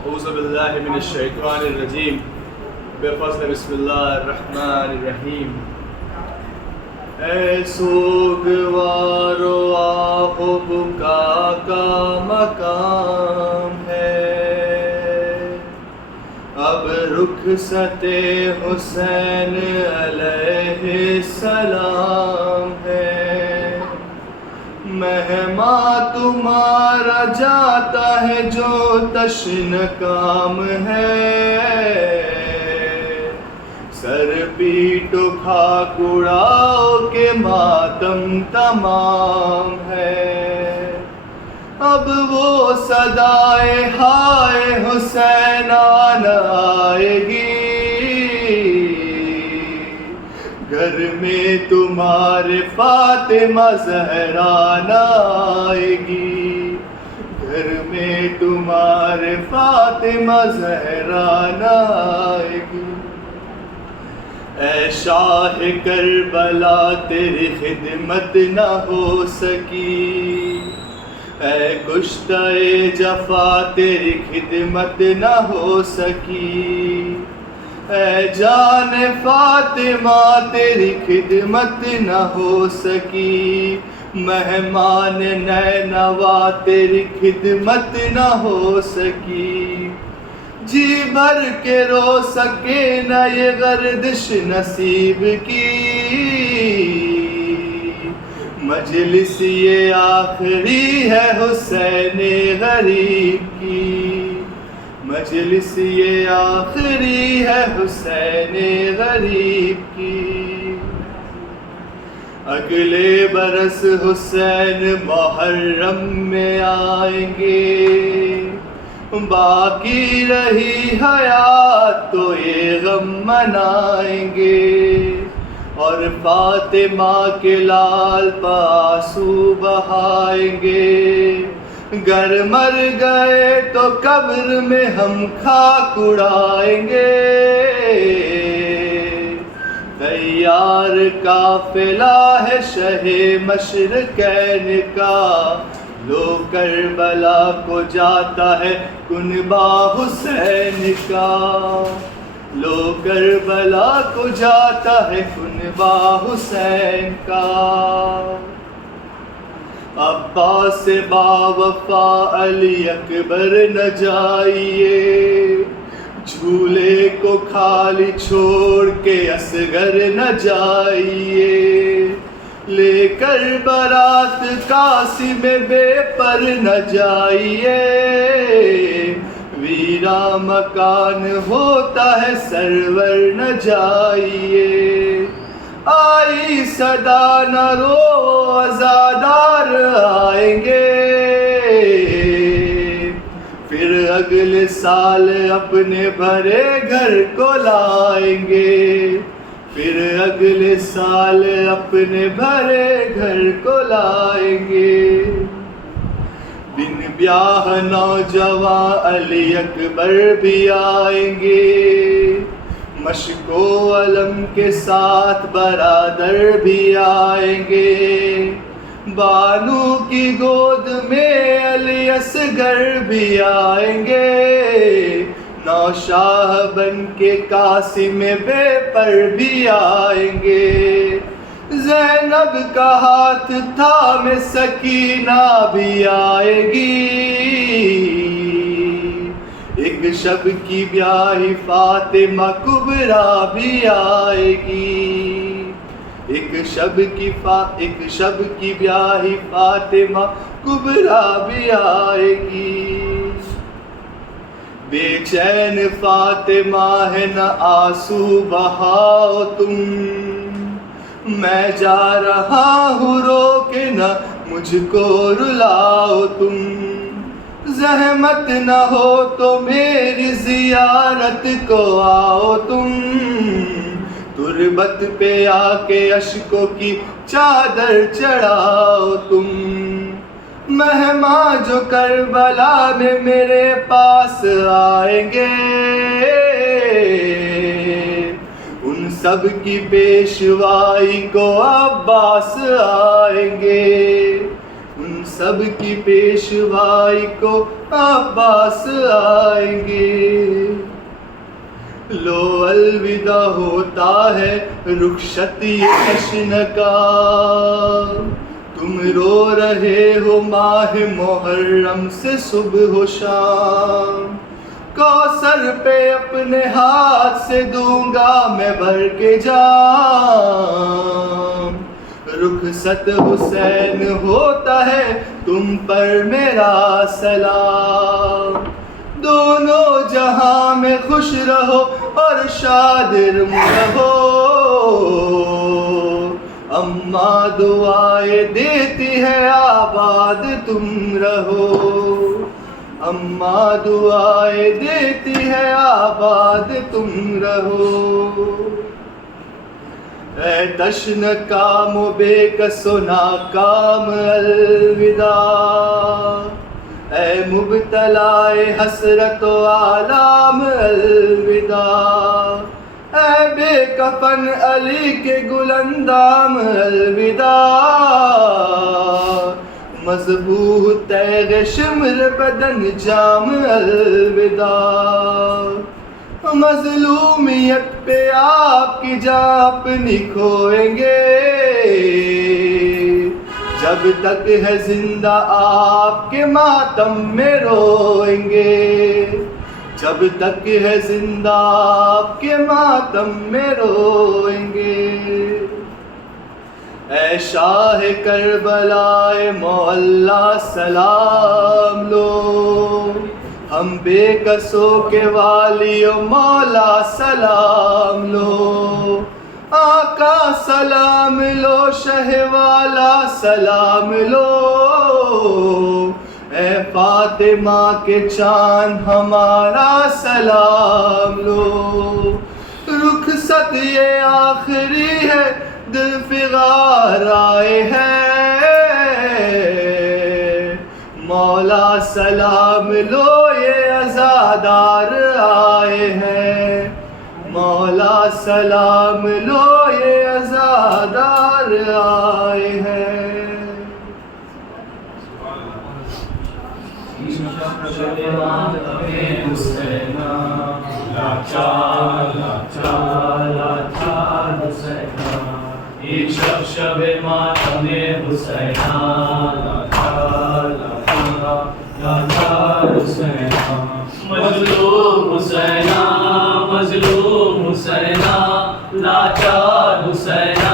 اعوذ باللہ من الشیطان الرجیم بفضل بسم اللہ الرحمن الرحیم۔ اے سوگوارو آہو بکا کا مقام ہے، اب رخصت حسین علیہ السلام ہے۔ مہماں تمہارا جاتا ہے جو تشن کام ہے، سر پیٹ کھاک اڑاؤ کے ماتم تمام ہے۔ اب وہ صدائے ہائے حسین نہ آئے گی، گھر میں تمہارے فاطمہ زہرا نہ آئے گی، گھر میں تمہارے فاطمہ زہرا نہ آئے گی۔ اے شاہ کربلا تیری خدمت نہ ہو سکی، اے کشتہ جفا تیری خدمت نہ ہو سکی، اے جان فاطمہ تیری خدمت نہ ہو سکی، مہمان نینوا تیری خدمت نہ ہو سکی۔ جی بھر کے رو سکے نہ یہ گردش نصیب کی، مجلس یہ آخری ہے حسین غریب کی، مجلس یہ آخری ہے حسین غریب کی۔ اگلے برس حسین محرم میں آئیں گے، باقی رہی حیات تو یہ غم منائیں گے، اور فاطمہ کے لال پاسو بہائیں گے۔ گر مر گئے تو قبر میں ہم خاک اڑائیں گے، تیار قافلہ ہے شہ مشرقین کا، لو کربلا کو جاتا ہے کنبہ حسین کا، لو کربلا کو جاتا ہے کنبہ حسین کا۔ عباس با وفا علی اکبر نہ جائیے، جھولے کو خالی چھوڑ کے اصغر نہ جائیے، لے کر برات قاسم بے پر نہ جائیے، ویرا مکان ہوتا ہے سرور نہ جائیے۔ آئی صدا نہ رو عزادار آئیں گے، پھر اگلے سال اپنے بھرے گھر کو لائیں گے، پھر اگلے سال اپنے بھرے گھر کو لائیں گے۔ بن بیاہ نوجواں علی اکبر بھی آئیں گے، مشک و علم کے ساتھ برادر بھی آئیں گے، بانو کی گود میں علی اصغر بھی آئیں گے، نوشاہ بن کے قاسم بے پر بھی آئیں گے، زینب کا ہاتھ تھامے سکینہ بھی آئے گی، ایک شب کی بیاہی فاطمہ کبریٰ بھی آئے گی، ایک شب کی بیاہی فاطمہ کبریٰ بھی آئے گی۔ بے چین فاطمہ ہے نہ آنسو بہاؤ تم، میں جا رہا ہوں رو کے نہ مجھ کو رلاؤ تم، زحمت نہ ہو تو میری زیارت کو آؤ تم، تربت پہ آ کے اشکوں کی چادر چڑھاؤ تم، مہماں جو کربلا میں میرے پاس آئیں گے، ان سب کی پیشوائی کو عباس آئیں گے، ان سب کی پیشوائی کو عباس آئیں گے. لو الوداع ہوتا ہے رخصتی جشن کا، تم رو رہے ہو ماہ محرم سے صبح و شام. کوثر پہ اپنے ہاتھ سے دوں گا میں بھر کے جام. رخصت حسین ہوتا ہے تم پر میرا سلام. دونوں جہاں میں خوش رہو اور شاد رہو. اماں دعائیں دیتی ہے آباد تم رہو. اماں دعائیں دیتی ہے آباد تم رہو. اے تشن کام و بے کس و ناکام الوداع. اے مبتلائے حسرت و آلام الوداع. اے بے کفن علی کے گل اندام الوداع. مذبوح تیغ شمر بدن جام الوداع. مظلومیت پہ آپ کی جان اپنی کھوئیں گے. جب تک ہے زندہ آپ کے ماتم میں روئیں گے. جب تک ہے زندہ آپ کے ماتم میں روئیں گے. اے شاہ کربلا مولا سلام لو. ہم بے کسوں کے والی و مولا سلام لو. آقا سلام لو، شہ والا سلام لو. اے فاطمہ کے چاند ہمارا سلام لو. رخصت یہ آخری ہے دل فغار آئے ہیں. مولا سلام لو یہ عزادار آئے ہیں. مولا سلام لو یہ عزادار آئے ہیں. شب ماتم حسینہ مظلوم حسینہ مظلوم حسینہ لاچار حسینہ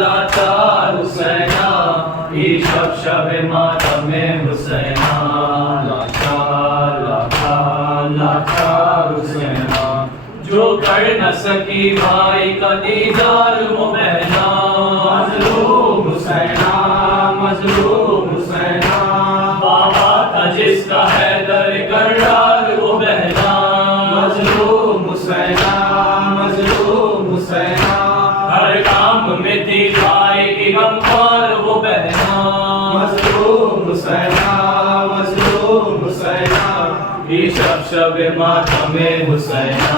لاچار حسینہ. یہ شب ماتم حسینہ لاچار لاچار لاچار حسینہ. جو کر نہ سکی بھائی کا دیدار وہ بہنا. مظلوم حسینہ مظلوم حسینہ. بابا تھا جس کا حیدر کرار وہ بہنا. مظلوم حسینہ مظلوم حسینہ. ہر کام میں تھی بھائی کی غمخوار وہ بہنا. مظلوم حسینہ مظلوم حسینہ. یہ شب ماتم حسینہ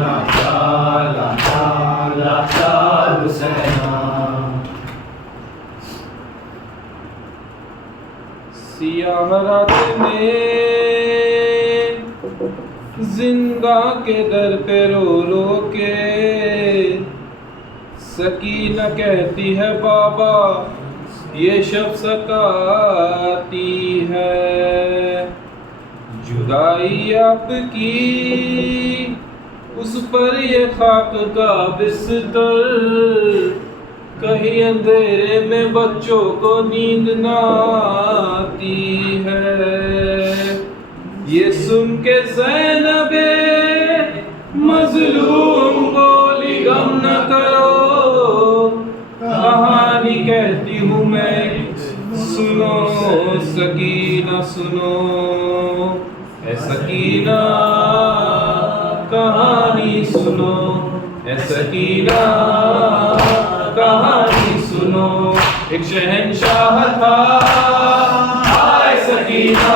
لاچار لاچار لاچار حسینہ. سیاہ رات میں زندہ کے در پہ رو رو کے سکینہ کہتی ہے بابا یہ شب سکاتی ہے. جدائی آپ کی اس پر یہ خاک کا بستر. کہیں اندھیرے میں بچوں کو نیند نہ آتی ہے. یہ سن کے زینب مظلوم بولی غم نہ کرو. کہانی کہتی ہوں میں سنو سکینہ سنو. اے سکینہ کہانی سنو. اے سکینہ کہانی سنو. ایک شہنشاہ تھا آئے سکینہ.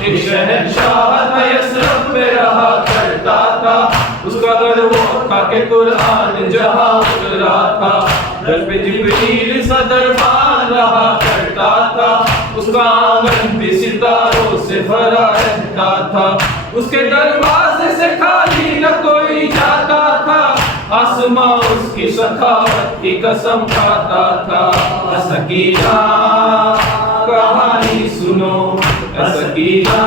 ایک شہنشاہ تھا یثرب میں رہا کرتا تھا. اس کا گھر وہ تھا کہ قرآن جہاں اترا تھا. در پہ جبریل سا دربان رہا کرتا ستاروں سے بھرا رہتا تھا، اس کے دروازے سے خالی نہ کوئی جاتا تھا، آسماں اس کی سخاوت کی قسم کھاتا تھا۔ سکینہ کہانی سنو، سکینہ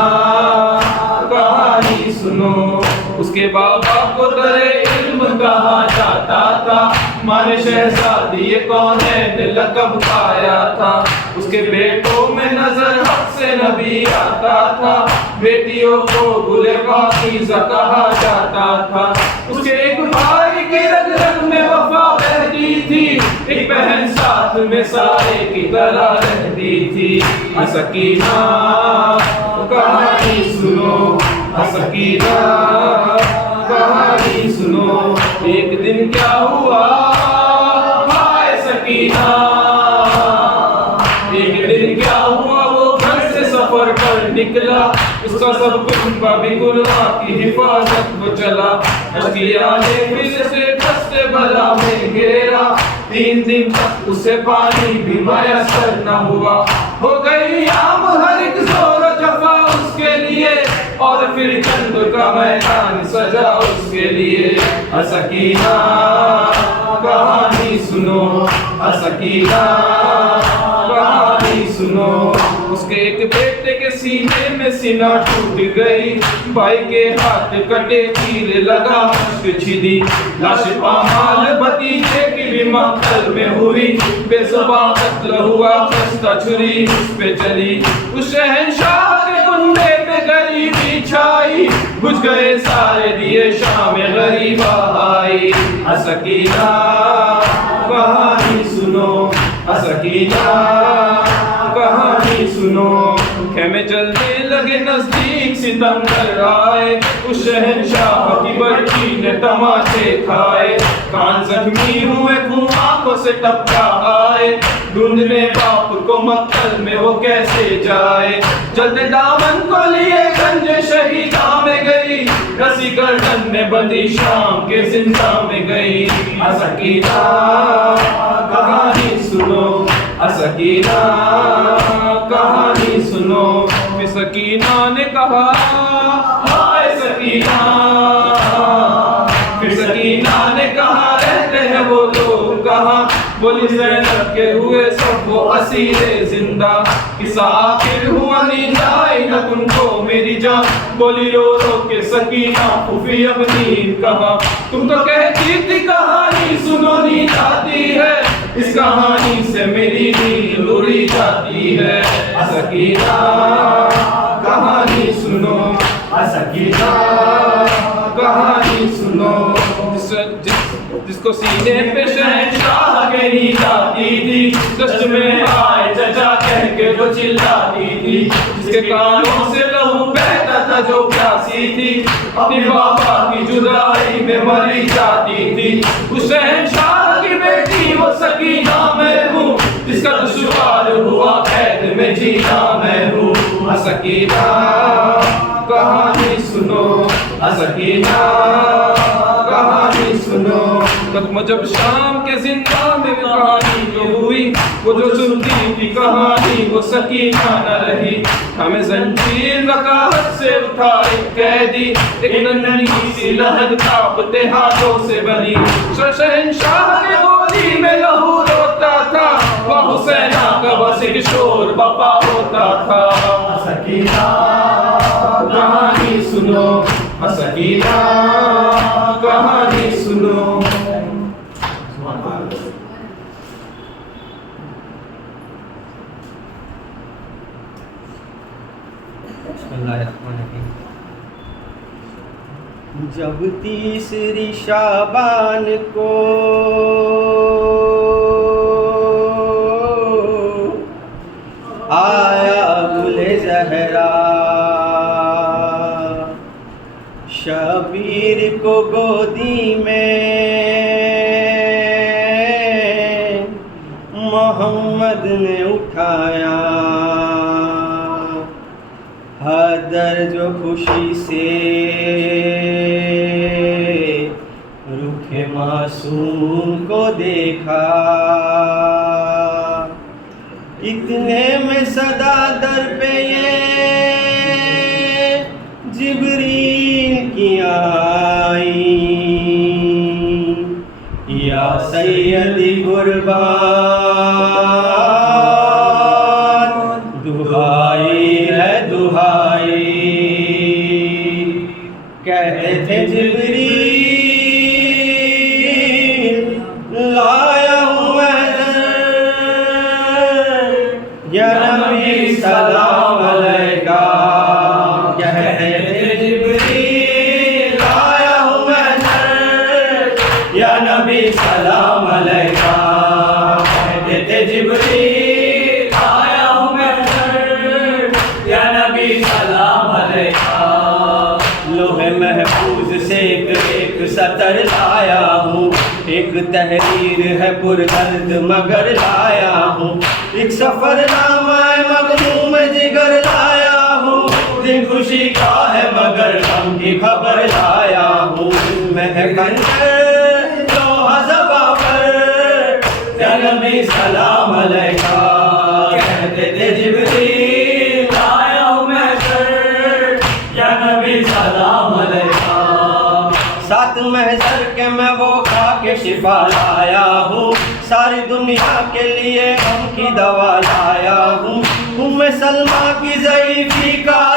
کہانی سنو، اس کے بابا کو در علم کہا جاتا تھا، مانے شہزادی یہ کون ہے لقب پایا تھا، اس کے بیٹوں میں نظر حق سے نبی آتا تھا، بیٹیوں کو گل پاکیزہ کہا جاتا تھا، اس کے ایک بھائی کے رگ رگ میں وفا بہتی تھی، ایک بہن ساتھ میں سائے کی طرح رہتی تھی۔ سکینہ کہانی سنو، سکینہ کہانی سنو، ایک دن کیا ہوا ہائے سکینہ، ایک دن کیا ہوا وہ گھر سے سفر پر نکلا، اس کا سب کنبہ بھی گناہ کی حفاظت کو چلا، اشکیا نے پھر سے دست بلا میں گھیرا، 3 دن تک اسے پانی بھی میسر نہ ہوا، ہو گئی عام ہر ایک زور و جفا اس کے لیے، اور پھر جنگ کا میدان سجا اس کے لیے۔ سکینہ کہانی سنو، سکینہ کہانی سنو، اس کے ایک بیٹے کے سینے میں سینہ ٹوٹ گئی، بھائی کے ہاتھ کٹے تیر لگا مشک چھدی، لاش پامال بھتیجے کی بھی مقتل میں ہوئی، بے زباں قتل ہوا خستہ چھری اس پہ چلی، اس شہنشاہ کے کنبے پہ غریبی چھائی، بجھ گئے سارے دیے شام غریبہ آئی۔ سکینہ کہانی سنو، سکینہ کہانی سنو، خیمے چلنے لگے نزدیک ستمگر آئے، اس شہنشاہ کی بچی نے تماشے کھائے، کان زخمی ہوئے خون آنکھوں سے ٹپکا آئے، ڈھونڈنے باپ کو مقتل میں وہ کیسے جائے، جلتے دامن کو لیے گنج شہیداں میں گئی، رسی گردن میں بندی شام کے زندہ میں گئی۔ سکینہ کہانی سنو، سکینہ کہانی سنو، پھر سکینہ نے کہا ہائے سکینہ، پھر سکینہ نے کہا رہتے ہیں وہ لوگ کہاں، بولی زینب کے ہوئے سب وہ اسیر زندہ، کس آخر ہوا نیند آئی نہ تم کو میری جان، بولی رو رو کے سکینہ خفی اب نیند کہاں، تم تو کہتی تھی کہانی سنو نیند آتی ہے، اس کہانی سے میری نیند اڑی جاتی ہے۔ سکینہ کہانی سنو، سکینہ کہانی سنو، جس کو سینے پہ شہنشاہ کے نیند آتی تھی، دشت میں آئے چچا کہہ کے وہ چلاتی تھی، جس کے کانوں سے لہو بہتا تھا جو پیاسی تھی، اپنی بابا کی جدائی میں مری جاتی تھی، اس شہنشاہ کی بیٹی وہ سکینہ میں ہوں، جس کا دشوار ہوا قید میں جینا میں ہوں۔ سکینہ کہانی سنو، سکینہ کہانی سنو، ختم جب شام کے زندہ میں کہانی جو ہوئی، وہ جو سنتی تھی کہانی وہ سکینہ نہ رہی، ہمیں زنجیر نکاحت سے اٹھائے قیدی، ایک ننھی سی لہد کانپتے ہاتھوں سے بنی، شہنشاہ کے گولی میں لہو روتا تھا، وہ حسینہ کا بس ایک شور بپا ہوتا تھا۔ سکینہ کہانی سنو، سکینہ کہانی سنو۔ جب 30 شعبان کو آیا گل زہرا، شبیر کو گودی میں محمد نے اٹھایا، حیدر جو خوشی سے رخ معصوم کو دیکھا، اتنے میں صدا در پہ یہ دہائی کہتے تھے جبریل لایا ہوں میں یا نبی سلام علیکہ کہتے تھے جبریل لایا ہوں میں یا نبی سلام علیکہ کہتے تھے جبریل آیا ہوں میں یا نبی سلام علیکہ لوح محفوظ سے ایک سطر لایا ہوں ایک تحریر ہے پر درد مگر لایا ہوں ایک سفر نامہ مغموم جگر لایا ہوں دن خوشی کا ہے مگر غم کی خبر لایا ہوں میں کنجر لوح زباں پر یا نبی سلام علیکہ کہتے تھے جبریل آیا ہوں میں یا نبی سلام علیکہ سات محضر کے میں وہ کھا کے شفا لایا ہوں ساری دنیا کے لیے غم کی دوا لایا ہوں سلمہ کی ضعیفی کا